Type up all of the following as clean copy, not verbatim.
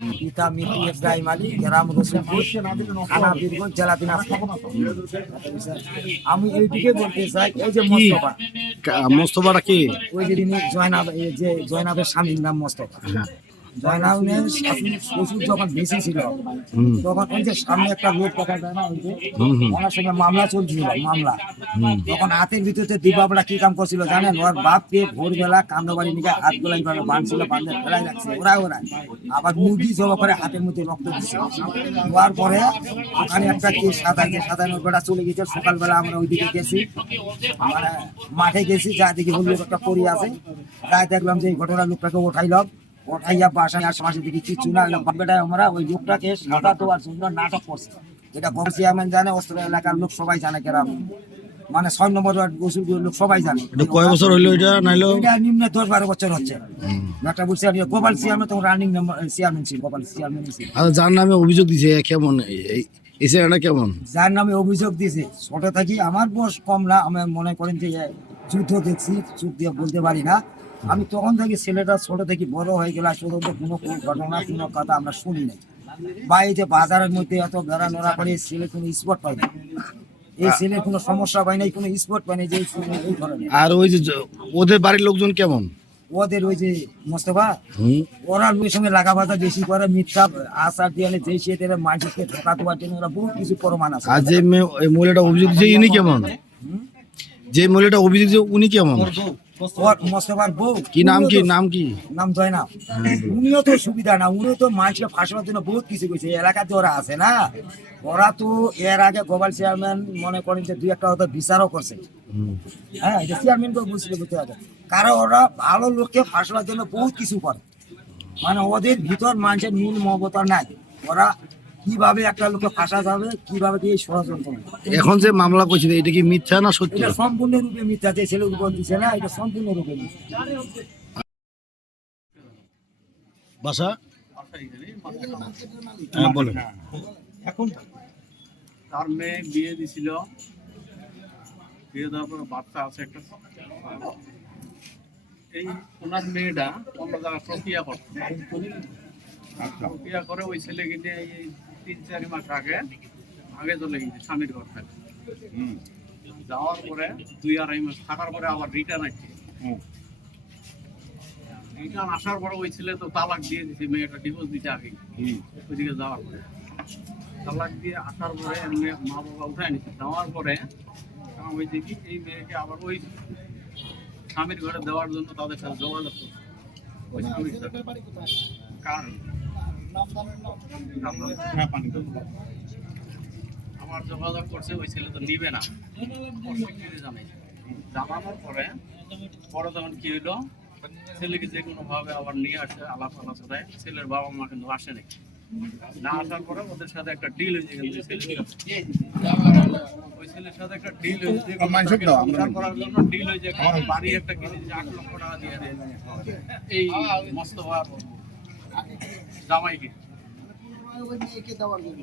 পিতা মির্জা ইব্রাহিম আলী, গ্রাম রসুলপুর, থানা বীরগঞ্জ, জেলা দিনাজপুর। আমি এইদিকে বলতে চাই, এই যে মোস্তফা, মোস্তফাটা কি? ওই যে যিনি জয়নাব, এই যে জয়নাবের স্বামীর নাম মোস্তফা। জয়নাবের শ্বশুর যখন বেশি ছিল, তখন ওই যে সামনে একটা লোক দেখা যায় না, ওই যে ওনার সঙ্গে মামলা চলছিল, মামলা। তখন হাতের ভিতরে দিবাবরা কি কাম করছিল জানেন? ওর বাপকে ভোরবেলা কান্দবাড়ি নিয়ে হাত গোলাই ভাবে বাঁধছিল, বাঁধে ফেলাই রাখছে ওরা। আবার মুরগি জবা করে হাতের মধ্যে রক্ত দিচ্ছে। হওয়ার পরে ওখানে একটা কেস সাজাইছে, সাজানোর বেলা চলে গেছে। সকালবেলা আমরা ওইদিকে গেছি, মানে মাঠে গেছি, যা দেখি হলুদ একটা পরি আছে। তাই দেখলাম যে এই ঘটনা, লোকটাকে ওঠাইলাম, ওঠাইয়া বাসায় আশেপাশে দেখি কিছু না। বাপেটা আমরা ওই লোকটাকে সাদা দেওয়ার জন্য নাটক করছি। এটা চেয়ারম্যান জানে, অস্ত্র এলাকার লোক সবাই জানে, কেরাম মানে 6 নম্বর ওয়ার্ড লোক সবাই জানে। কয় বছর হইলো এটা? নাইলো এটা নিম্ন 10-12 বছর হচ্ছে। একটা বলছি আমি গোপাল চেয়ারম্যান, তখন রানিং চেয়ারম্যান ছিল, গোপাল চেয়ারম্যান ছিল। আর যার নামে অভিযোগ দিছে কেমন এই ছেলেটা কেমন? যার নামে অভিযোগ দিয়েছে, ছোট থাকি, আমার বয়স কম না, আমি মনে করেন যে যুদ্ধ দেখছি, চুপ দিয়ে বলতে পারি না। আমি তখন থেকে ছেলেটা ছোট থেকে বড় হয়ে গেল, পর্যন্ত কোনো ঘটনা, কোনো কথা আমরা শুনি নাই। বা এই যে বাজারের মধ্যে এত বেড়া নোড়া করে, ছেলে কোনো স্পট পাই না, এই ছেলের কোনো সমস্যা পাই নাই, কোনো স্পট পাই নাই যে এই ধরনের। আর ওই যে ওদের বাড়ির লোকজন কেমন? ওদের ওই যে মোস্তফা, ওরা ওই সঙ্গে লাগা বাজা বেশি করে, মিথ্যা আচার দিয়ে যে সে মানুষকে ধোকা দেওয়ার জন্য ওরা বহুত কিছু প্রমাণ আছে। আর যে মহিলাটা অভিযোগ দিচ্ছে ইনি কেমন? যে মহিলাটা অভিযোগ দিচ্ছে উনি কেমন? মোস্তফার বউ কি নাম? কি নাম? কি নাম? জয়নাব। উনিও তো সুবিধা না, উনিও তো মানুষকে ফাঁসানোর জন্য বহুত কিছু করছে। এলাকাতে ওরা আছে না, ওরা তো এর আগে গোপাল চেয়ারম্যান মনে করেন যে 2-1টা হয়তো বিচারও করছে। হ্যাঁ, এটা চেয়ারম্যান তো বুঝতে হবে, কারণ ওরা ভালো লোককে ফাঁসানোর জন্য বহুত কিছু করে। মানে ওদের ভিতর মানুষের নীল মমতা নাই, ওরা কিভাবে একটা লোককে ফাঁসা যাবে, কিভাবে দিয়ে ষড়যন্ত্র। এখন যে মামলা করছে এটা কি মিথ্যা না সত্যি? এটা সম্পূর্ণরূপে মিথ্যা। যে ছেলের উপর দিচ্ছে না, এটা সম্পূর্ণরূপে মিথ্যা। বাসা হ্যাঁ বলেন। এখন তার মেয়ে বিয়ে দিছিল, বিয়ে দেওয়ার পর বাচ্চা আছে একটা। এই ওনার মেয়েটা অন্য জায়গায় প্রক্রিয়া করতো, প্রক্রিয়া করে ওই ছেলে কিন্তু এই 3-4 মাস আগে চলে গেছে স্বামীর ঘর থেকে। যাওয়ার পরে 2-2.5 মাস থাকার পরে আবার রিটার্ন আসছে। রিটার্ন আসার পরে ওই ছেলে তো তালাক দিয়ে দিছে, মেয়েটা ডিভোর্স দিতে আগে ওইদিকে যাওয়ার পরে। তালাক দিয়ে আসার পরে মা বাবা উঠায় নিচ্ছে। যাওয়ার পরে ওই দেখি এই মেয়েকে আবার ওই স্বামীর ঘরে দেওয়ার জন্য তাদের সাথে যোগাযোগ করছে। ওই স্বামীর সাথে কারণ আমার যোগাযোগ করছে, ওই ছেলে তো নিবে না, জানানোর পরে তখন কি হইলো, ছেলেকে যে কোনো ভাবে আবার নিয়ে আসে আলাপ আলোচনায়। ছেলের বাবা মা কিন্তু আসে নাই, না আসার পরে ওদের সাথে একটা ডিল হয়েছে। ওই ছেলের সাথে একটা ডিল হয়েছে, করার জন্য ডিল হয়েছে। বাড়ি একটা কিনে 8 লক্ষ টাকা দিয়ে দেয় এই মোস্তফা জামাইকে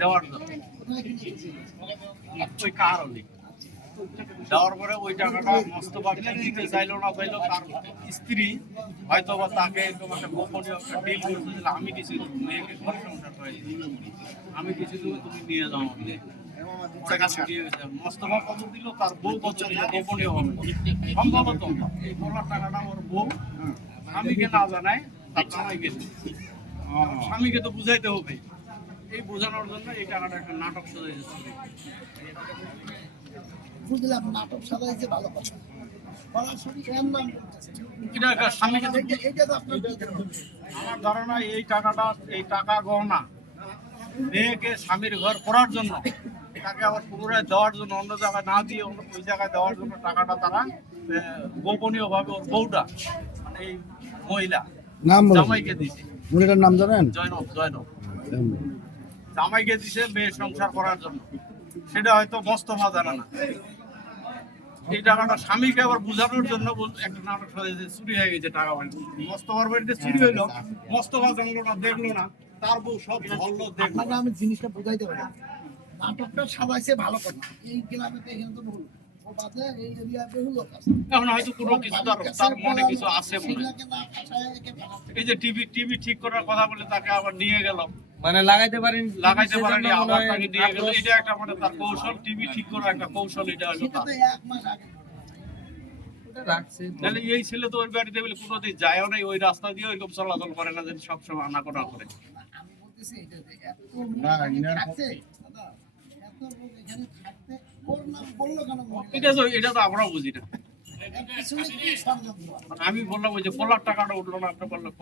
দেওয়ার জন্য। ওই কারণে দেওয়ার পরে ওই টাকাটা মোস্তফা দিতে চাইলো না চাইলো, তার স্ত্রী হয়তো বা তাকে একটা গোপনীয় একটা ডিল করছে যে আমি কিছু মেয়েকে ঘর সংসার করে আমি কিছু দেবো, তুমি নিয়ে যাও। মোস্তফা কত দিল, তার বউ কত দিল গোপনীয় হবে। সম্ভবত এই বলার টাকাটা ওর বউ স্বামীকে না জানায়, তার জামাইকে স্বামীকে তো বুঝাইতে হবে। এই বোঝানোর জন্য এই টাকাটা একটা নাটক সাজাইছে। বুঝলাম, নাটক সাজাইছে, ভালো কথা। আমার ধারণা এই টাকাটা, এই টাকা গহনা মেয়েকে স্বামীর ঘর করার জন্য, তাকে আবার পুনরায় দেওয়ার জন্য, অন্য জায়গায় না দিয়ে ওই জায়গায় দেওয়ার জন্য টাকাটা তারা গোপনীয় ভাবে ওর বউটা মানে এই মহিলা জামাইকে দিছে। মহিলার নাম জানেন? জয়নব জামাইকে দিছে মেয়ে সংসার করার জন্য। সেটা হয়তো মোস্তফা জানে না। এই টাকাটা স্বামীকে আবার বোঝানোর জন্য একটা নাটক সাজাইছে, চুরি হয়ে গেছে টাকা। মোস্তফার বাড়িতে চুরি হইলো, মোস্তফা জানলো না, দেখলো না, তার বউ সব ধরলো, দেখলো। আমি জিনিসটা বুঝাইতে পারি, নাটকটা সাজাইছে, ভালো কথা। এই গ্রামে তো এখানে তো ভুল, বাদে এই এরিয়া বহু লোক আছে এখন হয়তো কোনো কিছু তার মনে কিছু আছে মনে হয়। সিনাকে না ভাষায় একে ভাষায় এই যে টিভি ঠিক করার কথা বলে তাকে আবার নিয়ে গেল, মানে লাগাইতে পারেনি আবার তাকে নিয়ে গেল। এটা একটা মানে তার কৌশল, টিভি ঠিক করার একটা কৌশল, এটা হলো সেটা তার। তো 1 মাস আগে রাখছে। তাহলে এই ছেলে তো ওই বাড়িতে বলে কোনোদিন যায়ও নাই, ওই রাস্তা দিয়ে ওইরকম চলাচল করে না, যে সবসময় আনাগোনা করে। আমি বলতেছি এটা যে এত লোক থাকতে দাদা এত লোক এখানে থাকতে ওর নাম বললো কেন এটা তো আমরাও বুঝি না। এর পিছনে কি ষড়যন্ত্র আছে? মানে আমি বললাম ওই যে কলার টাকাটা উঠলো না, আপনি বললেন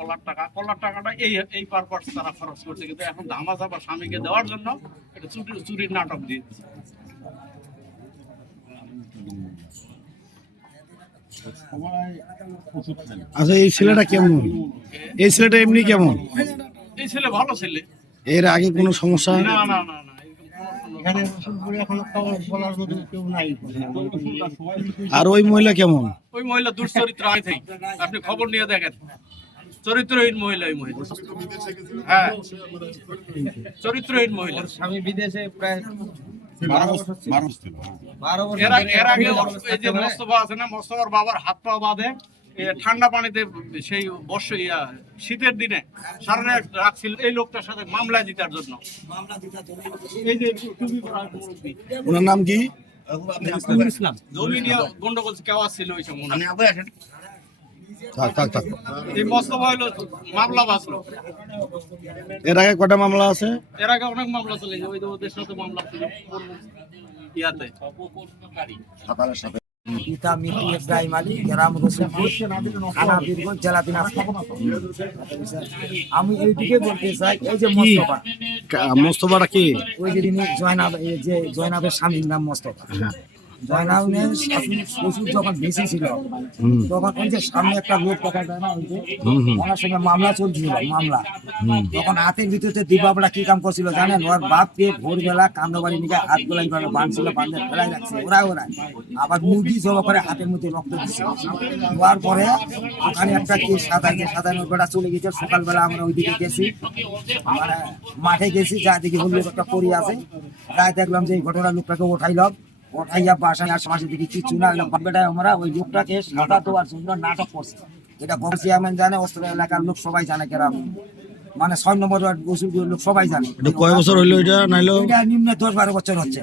কলার টাকাটা এই পারপাস তারা খরচ করছে, কিন্তু এখন ধামা চাপা স্বামীকে দেওয়ার জন্য এটা চুরির নাটক দিয়ে দিচ্ছে। আচ্ছা এই ছেলেটা কেমন? এই ছেলেটা এমনি কেমন? এই ছেলে ভালো ছেলে, এর আগে কোনো সমস্যা? না না না না, আর ওই মহিলা কেমন? ওই মহিলা দুশ্চরিত্র আছে, আপনি খবর নিয়ে দেখেন, চরিত্রহীন মহিলা ওই মহিলা। হ্যাঁ, চরিত্রহীন মহিলা। স্বামী বিদেশে প্রায় 12 বছর এর আগে এই যে মোস্তফা আছে না, মোস্তফার বাবার হাত পা বাঁধে ঠান্ডা পানিতে, সেই শীতের দিনে সারা রাত রাখছিল এই লোকটার সাথে মামলা জিতার জন্য। এই যে টুপি পরা মুরব্বি, ওনার নাম কি? জমি নিয়ে গন্ডগোল কেওয়া ছিল ওই সময়। থাক। এই মোস্তফা হলো মামলা বাঁচলো। এর আগে কটা মামলা আছে? এর আগে অনেক মামলা চলে যায়, ওই যে ওদের সাথে মামলা ছিল ইয়াতে। পিতা মিতি ইব্রাহিম আলী, গ্রাম রসুলপুর, থানা বীরগঞ্জ, জেলা দিনাজপুর। আমি এইদিকে বলতে চাই, এই যে মোস্তফা, মোস্তফাটা কি? ওই যে যিনি জয়নাব, এই যে জয়নাবের স্বামীর নাম মোস্তফা। জয়নাবের শ্বশুর যখন বেশি ছিল, তখন ওই যে সামনে একটা লোক দেখা যায় না, ওই যে ওনার সঙ্গে মামলা চলছিল, মামলা। তখন হাতের ভিতরে দিবাবলা কি কাম করছিল জানেন? ওর বাপকে ভোরবেলা কান্দবাড়ি নিয়ে হাত গোলাই ভাবে বাঁধছিল, বাঁধে ফেলাই রাখছে ওরা আবার মুরগি জবা করে হাতের মধ্যে রক্ত দিচ্ছে। হওয়ার পরে ওখানে একটা কেস সাতান্ন বেলা চলে গেছে। সকালবেলা আমরা ওইদিকে গেছি, মানে মাঠে গেছি, যা দেখি হলুদ একটা পরি আছে, তাই দেখলাম যে এই ঘটনা লোকটাকে উঠাইলাম, ওঠাইয়া বাসায় আশেপাশে দেখি কিছু না, বেটায় আমরা ওই লোকটাকে সাদা দেওয়ার জন্য নাটক করছি। এটা চেয়ারম্যান জানে, অস্ত্র এলাকার লোক সবাই জানে, গ্রাম মানে 6 নম্বর লোক সবাই জানে। এটা কয় বছর হইলো এটা? নাইলো এটা নিম্নে 10-12 বছর হচ্ছে।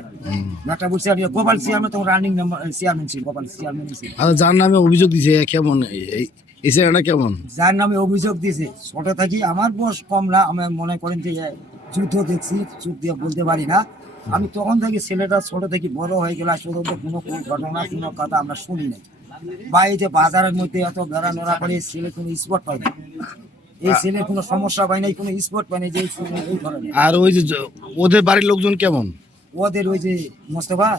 একটা বলছি আমি গোপাল চেয়ারম্যান, তখন রানিং চেয়ারম্যান ছিল, গোপাল চেয়ারম্যান ছিল। আচ্ছা, যার নামে অভিযোগ দিছে কেমন? এই ছেলেটা কেমন? যার নামে অভিযোগ দিয়েছে, ছোট থাকি, আমার বয়স কম না, আমি মনে করেন যে যুদ্ধ দেখছি, চুপ দিয়ে বলতে পারি না। আমি তখন থেকে ছেলেটা ছোট থেকে বড় হয়ে গেল, কোনো ঘটনা কোনো কথা আমরা শুনি নাই। বা এই যে বাজারের মধ্যে এত বেড়ানোড়া করে ছেলে কোনো স্পট পাই না, এই ছেলে কোনো সমস্যা পাই নাই, কোনো স্পট পাই নাই যে এই ধরনের। আর ওই যে ওদের বাড়ির লোকজন কেমন? ওদের ওই যে মোস্তফা,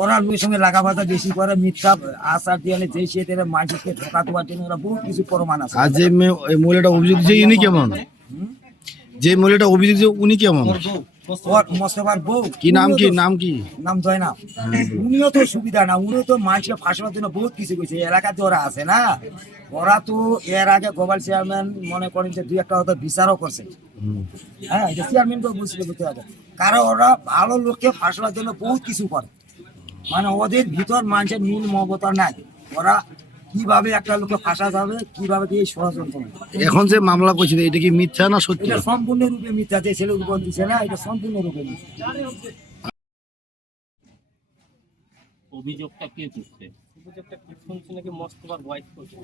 ওরা লোকের সঙ্গে লাগাবাজা বেশি করে, মিথ্যা আচার দিয়ে যেই সে মানুষকে ঢোকা দেওয়ার জন্য ওরা বহুত কিছু প্রমাণ আছে। আর যে এই মহিলাটা অভিযোগ দিয়েছে ইনি কেমন? যে মহিলাটা অভিযোগ দিয়েছে উনি কেমন? মোস্তফার বউ কি নাম? কি নাম? কি নাম? জয়নাব। উনিও তো সুবিধা না, উনিও তো মানুষকে ফাঁসানোর জন্য বহুত কিছু করছে। এলাকাতে ওরা আছে না, ওরা তো এর আগে গোপাল চেয়ারম্যান মনে করেন যে 2-1টা হয়তো বিচারও করছে। হ্যাঁ, এটা চেয়ারম্যান তো বুঝতে হবে, কারণ ওরা ভালো লোককে ফাঁসানোর জন্য বহুত কিছু করে। মানে ওদের ভিতর মানুষের মূল মমতা নাই, ওরা কিভাবে একটা লোককে ফাঁসা যাবে, কিভাবে কি ষড়যন্ত্র। এখন যে মামলা করছে এটা কি মিথ্যা না সত্যি? এটা সম্পূর্ণরূপে মিথ্যা, যে ছেলের উপর দিচ্ছে না, এটা সম্পূর্ণরূপে মিথ্যা। অভিযোগটা কে করছে? অভিযোগটা কি শুনছি নাকি মোস্তফার ওয়াইফ করছে।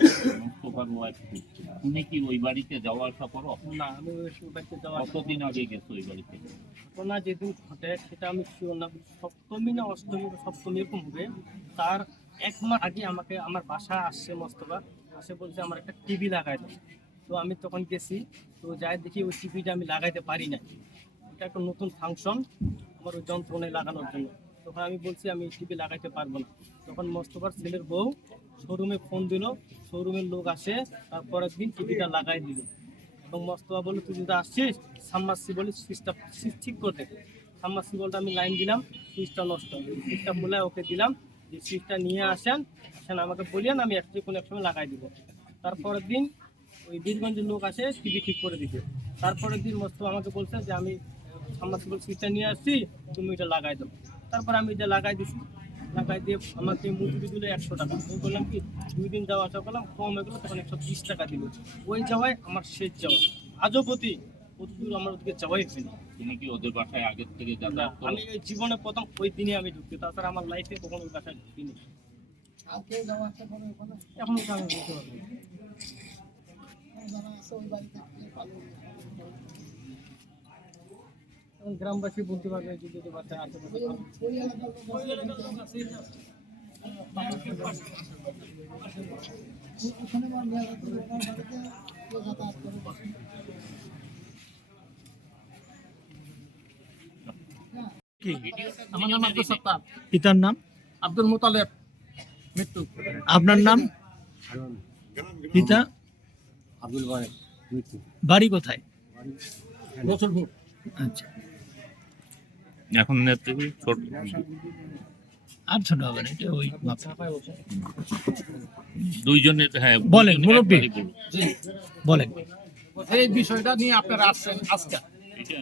মোস্তফার ওয়াইফ করছে। তুমি কি ওই বাড়িতে যাওয়া আসা করো? না, আমি ওই বাড়িতে যাওয়া কতদিন আগে গেছো ওই বাড়িতে? ঘটনা যেদিন ঘটে সেটা আমি শিওর না, সপ্তমী না অষ্টমী, সপ্তমী এরকম হবে। তার 1 মাস আগে আমাকে আমার বাসা আসছে মোস্তফা, আসে বলছে আমার একটা টিভি লাগাই দাও। তো আমি তখন গেছি, তো যাই দেখি ওই টিভিটা আমি লাগাইতে পারি না, এটা একটা নতুন ফাংশন আমার ওই যন্ত্রণায় লাগানোর জন্য। তখন আমি বলছি আমি টিভি লাগাইতে পারবো না। তখন মোস্তফার ছেলের বউ শোরুমে ফোন দিল, শোরুমের লোক আসে, তারপরের দিন টিভিটা লাগাই দিল। এবং মোস্তফা বললো তুই যদি আসছিস সাবমার্সিবল সুইচটা ঠিক করতে। সাবমার্সিবলটা আমি লাইন দিলাম, সুইচটা নষ্ট, সুইচটা বলে ওকে দিলাম যে সুইচটা নিয়ে আসেন আমাকে বলিয়েন, আমি কোনো এক সময় লাগাই দিব। তারপরের দিন ওই বীরগঞ্জের লোক আসে টিভি ঠিক করে দিতে। তারপরের দিন মোস্তফা আমাকে বলছে যে আমি সাবমার্সিবল সুইচটা নিয়ে আসছি, তুমি এটা লাগাই দাও। তারপর আমি এটা লাগাই দিছি। লাগাই দিয়ে আমাকে মজুরি দিল 100 টাকা। আমি বললাম কি 2 দিন যাওয়া আসা করলাম, কম হয়ে গেলো, তখন 120 টাকা দিল। ওই যাওয়ায় আমার শেষ যাওয়া, আজও প্রতিদূর আমার ওদিকে যাওয়াই হয়নি। তুমি কি ওদের বাসায় আগের থেকে যাতায়াত করো? আমি এই জীবনে প্রথম ওই দিনে আমি ঢুকছি, তাছাড়া আমার লাইফে কখনো ওই বাসায় ঢুকিনি। আর কেউ যাওয়া আসা করে ওখানে? এখন ওটা আমি বলতে পারবো না। যারা আছে ওই বাড়িতে কে ভালো? এখন গ্রামবাসী বলতে পারবে যে যদি বাসায় আশেপাশে ভালো। ওই এলাকার লোক আছে, ওখানে আমার মেয়ে আছে, ওনার বাড়িতে কেউ যাতায়াত করে বসে। আমার নাম আব্দুল সত্তার, পিতার নাম? আব্দুল মুতালেব, মৃত্যু। আপনার নাম? পিতা? বাড়ি কোথায়? রসুলপুর। আচ্ছা, এখন নেত্রী ছোট আর ছোট হবে না, এটা ওই মাপ। দুইজনের, হ্যাঁ বলেন, দুইজনের মুরব্বি। একবারই বলুন। বলেন। এই বিষয়টা নিয়ে আপনারা আসছেন আজকে। এটা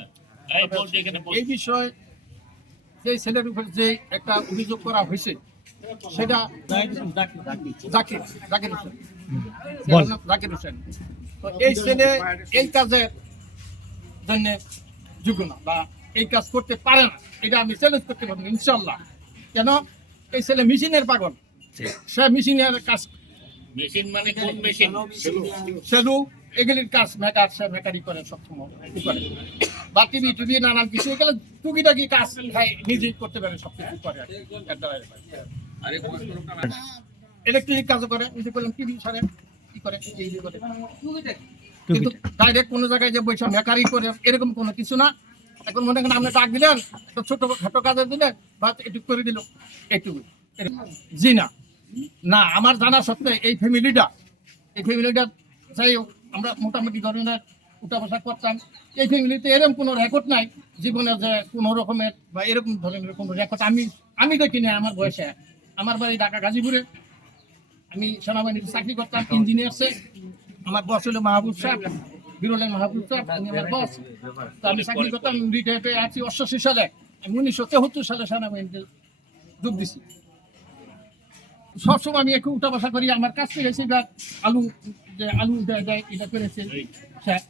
এই বলছে এখানে বল। এই বিষয় যে ছেলের উপর যে একটা অভিযোগ করা হয়েছে সেটা জাকির জাকির হোসেন। বল। জাকির হোসেন, তো এই ছেলে এই কাজের জন্য যোগ্য না বা এই কাজ করতে পারে না, এটা আমি চ্যালেঞ্জ করতে পারবো ইনশাল্লাহ। কেন? এই ছেলে মেশিনের পাগল, সে মেশিনের কাজ, মেশিন মানে কোন মেশিন? সেলু এগুলির কাজ মেকার, সে মেকারি করে সবসময় ই করে, বা টিভি টিভি নানান কিছু এগুলো টুকিটাকি কাজ নিজেই করতে পারে, সব কিছু করে ইলেকট্রিক কাজও করে, নিজে করলাম টিভি সারে কি করে এই করে, কিন্তু ডাইরেক্ট কোনো জায়গায় যে বৈশাখ মেকারি করে এরকম কোনো কিছু না। এখন মনে করেন আপনি ডাক দিলেন, তো ছোট খাটো কাজে দিলেন বা এটুকু করে দিল, এইটুকু। জি না, না আমার জানা সত্ত্বে এই ফ্যামিলিটা যাই হোক, আমরা মোটামুটি ধরনের উঠা বসা করতাম। এই ফ্যামিলিতে এরকম কোনো রেকর্ড নাই জীবনে যে কোনো রকমের বা এরকম ধরনের কোনো রেকর্ড আমি দেখি না আমার বয়সে। আমার বাড়ি ঢাকা গাজীপুরে, আমি সেনাবাহিনীতে চাকরি করতাম, ইঞ্জিনিয়ারসে। আমার বস হলো মাহবুব সাহেব, বিরলের মাহবুব সাহেব, আমি আমার বস। তো আমি চাকরি করতাম, রিটায়ার্ড হয়ে আছি 88 সালে। আমি 1974 সালে সেনাবাহিনীতে যোগ দিছি। সবসময় আমি একটু উঠা বসা করি, আমার কাজ পেয়েছি আলু, যে আলু দেয় এটা করেছে স্যার।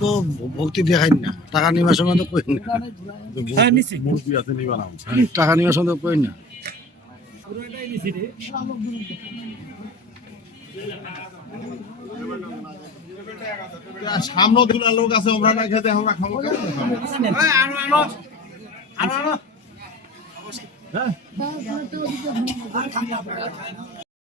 তো ভক্তি দেখাই না, টাকা নেওয়ার সময় তো কই না। হ্যাঁ, নিছি। টাকা নেওয়ার সময় তো কই না। সামনে দুটা লোক আছে, আমরা না খেতে আমরা খাবো কেন? হ্যাঁ,